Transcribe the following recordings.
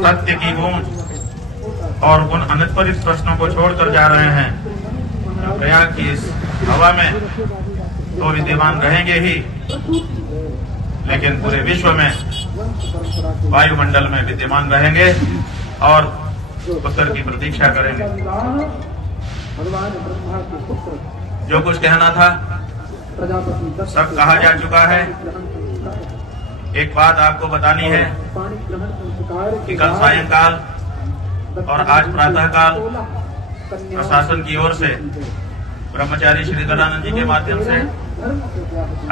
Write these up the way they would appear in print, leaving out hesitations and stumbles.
सत्य की गूंज और उन अनुत्तरित प्रश्नों को छोड़कर जा रहे हैं। प्रयाग की इस हवा में तो विद्यमान रहेंगे ही, लेकिन पूरे विश्व में वायुमंडल में विद्यमान रहेंगे और उत्तर की प्रतीक्षा करेंगे। जो कुछ कहना था सब कहा जा चुका है। एक बात आपको बतानी है कि कल सायंकाल और आज प्रातःकाल प्रशासन की ओर से ब्रह्मचारी श्री धरानंद जी के माध्यम से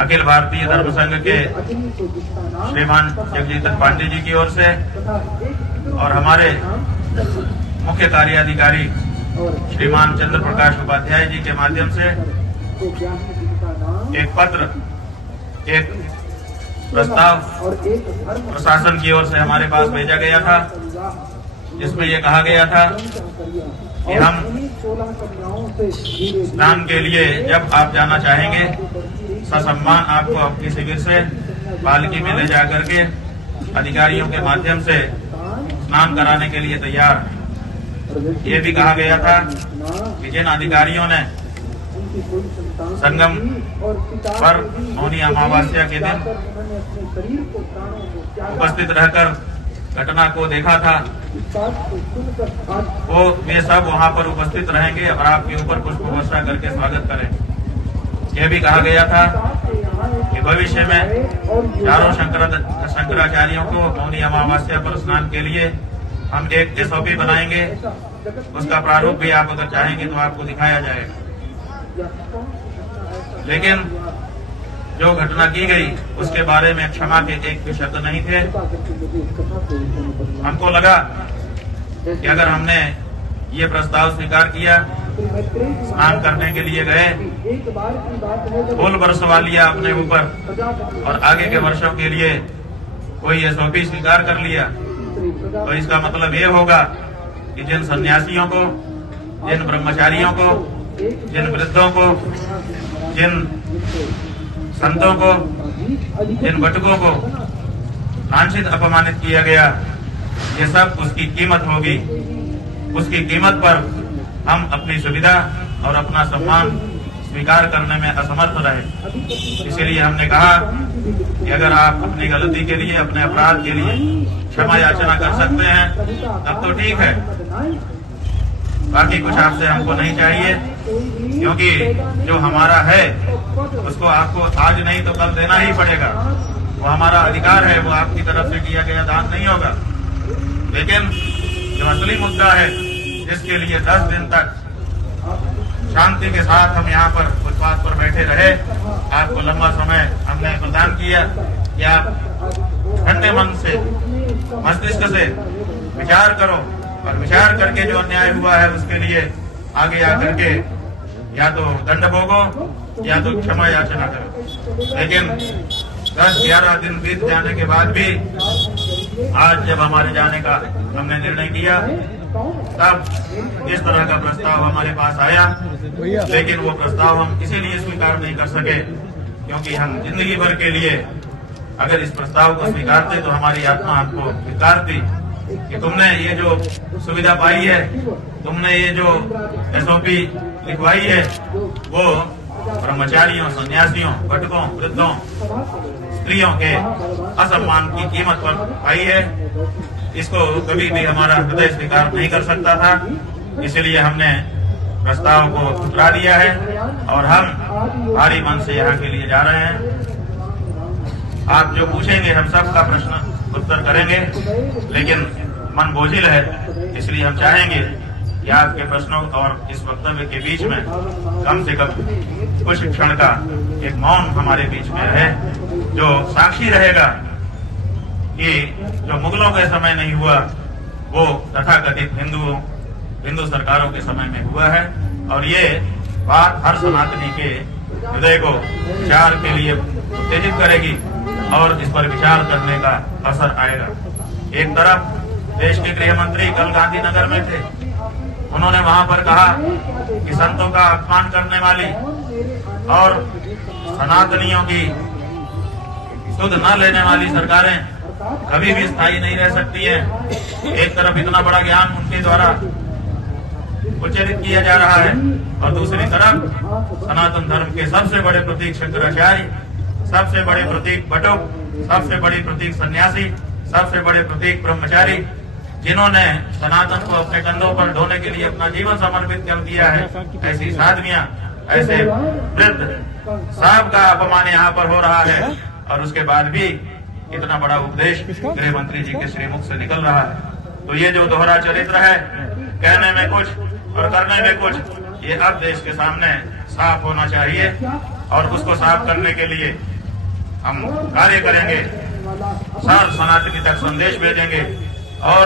अखिल भारतीय धर्म संघ के श्रीमान जगजीतन पांडे जी की ओर से और हमारे मुख्य कार्याधिकारी श्रीमान चंद्र प्रकाश उपाध्याय जी के माध्यम से एक पत्र, एक प्रस्ताव प्रशासन की ओर से हमारे पास भेजा गया था, जिसमें ये कहा गया था कि हम स्नान के लिए जब आप जाना चाहेंगे ससम्मान आपको आपके शिविर से पालकी में ले जाकर के अधिकारियों के माध्यम से स्नान कराने के लिए तैयार। ये भी कहा गया था कि जिन अधिकारियों ने संगम पर मौनी अमावस्या के दिन उपस्थित रहकर घटना को देखा था, वो वे सब वहां पर उपस्थित रहेंगे और आपके ऊपर पुष्प वर्षा करके स्वागत करेंगे। यह भी कहा गया था कि भविष्य में चारों शंकराचार्यों को मौनी अमावस्या पर स्नान के लिए हम एक SOP बनाएंगे। उसका प्रारूप भी आप अगर चाहेंगे तो आपको दिखाया जाएगा। लेकिन जो घटना की गई उसके बारे में क्षमा के एक भी शब्द नहीं थे। हमको लगा कि अगर हमने ये प्रस्ताव स्वीकार किया, स्नान करने के लिए गए, फूल बरसवा लिया अपने ऊपर और आगे के वर्षों के लिए कोई SOP स्वीकार कर लिया, तो इसका मतलब ये होगा कि जिन सन्यासियों को, जिन ब्रह्मचारियों को, जिन वृद्धों को, जिन संतों को, जिन भटकों को लांछित अपमानित किया गया, ये सब उसकी कीमत होगी। उसकी कीमत पर हम अपनी सुविधा और अपना सम्मान स्वीकार करने में असमर्थ रहे। इसीलिए हमने कहा कि अगर आप अपनी गलती के लिए, अपने अपराध के लिए क्षमा याचना कर सकते हैं तब तो ठीक है, बाकी कुछ आपसे हमको नहीं चाहिए, क्योंकि जो हमारा है उसको आपको आज नहीं तो कल देना ही पड़ेगा। वो हमारा अधिकार है, वो आपकी तरफ से किया गया दान नहीं होगा। लेकिन जो असली मुद्दा है, जिसके लिए 10 दिन तक शांति के साथ हम यहाँ पर फुटपाथ पर बैठे रहे, आपको लंबा समय हमने प्रदान किया कि आप ठंडे मन से, मस्तिष्क से विचार करो और विचार करके जो अन्याय हुआ है उसके लिए आगे आकर के या तो दंड भोगो या तो क्षमा याचना करो। लेकिन 10-11 दिन बीत जाने के बाद भी आज जब हमारे जाने का हमने निर्णय किया, तब इस तरह का प्रस्ताव हमारे पास आया। लेकिन वो प्रस्ताव हम इसीलिए स्वीकार नहीं कर सके क्योंकि हम जिंदगी भर के लिए अगर इस प्रस्ताव को स्वीकारते तो हमारी आत्मा हमको स्वीकारती कि तुमने ये जो सुविधा पाई है, तुमने ये जो SOP लिखवाई है, वो ब्रह्मचारियों, सन्यासियों, भटकों, वृद्धों, स्त्रियों के असम्मान की कीमत पर पाई है। इसको कभी भी हमारा हृदय स्वीकार नहीं कर सकता था। इसलिए हमने प्रस्ताव को ठुकरा दिया है और हम भारी मन से यहाँ के लिए जा रहे हैं। आप जो पूछेंगे हम सब का प्रश्न उत्तर करेंगे, लेकिन मन बोझिल है, इसलिए हम चाहेंगे कि आपके प्रश्नों और इस वक्तव्य के बीच में कम से कम कुछ क्षण का एक मौन हमारे बीच में है, जो साक्षी रहेगा कि जो मुगलों के समय नहीं हुआ वो तथाकथित हिंदू सरकारों के समय में हुआ है। और ये बात हर सनातनी के हृदय को विचार के लिए उत्तेजित करेगी और इस पर विचार करने का असर आएगा। एक तरफ देश के गृह मंत्री कल गांधीनगर में थे, उन्होंने वहां पर कहा कि संतों का अपमान करने वाली और सनातनियों की सुध न लेने वाली सरकारें कभी भी स्थायी नहीं रह सकती है। एक तरफ इतना बड़ा ज्ञान उनके द्वारा उच्चारित किया जा रहा है और दूसरी तरफ सनातन धर्म के सबसे बड़े प्रतीक शंकराचार्य, सबसे बड़े प्रतीक बटुक, सबसे बड़े प्रतीक सन्यासी, सबसे बड़े प्रतीक ब्रह्मचारी, जिन्होंने सनातन को अपने कंधों पर ढोने के लिए अपना जीवन समर्पित कर दिया है, ऐसी साधवियां, ऐसे वृद्ध, सबका अपमान यहाँ पर हो रहा है और उसके बाद भी इतना बड़ा उपदेश गृह मंत्री जी के श्रीमुख से निकल रहा है। तो ये जो दोहरा चरित्र है, कहने में कुछ और करने में कुछ, ये अब देश के सामने साफ होना चाहिए और उसको साफ करने के लिए हम कार्य करेंगे, सर्व सनातनी तक संदेश भेजेंगे और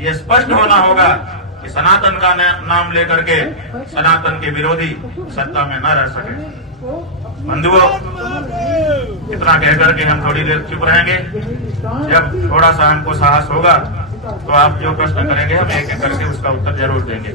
ये स्पष्ट होना होगा कि सनातन का नाम लेकर के सनातन के विरोधी सत्ता में न रह सके। बंधुओं, इतना कहकर के हम थोड़ी देर चुप रहेंगे। जब थोड़ा सा हमको साहस होगा तो आप जो प्रश्न करेंगे हम एक एक करके उसका उत्तर जरूर देंगे।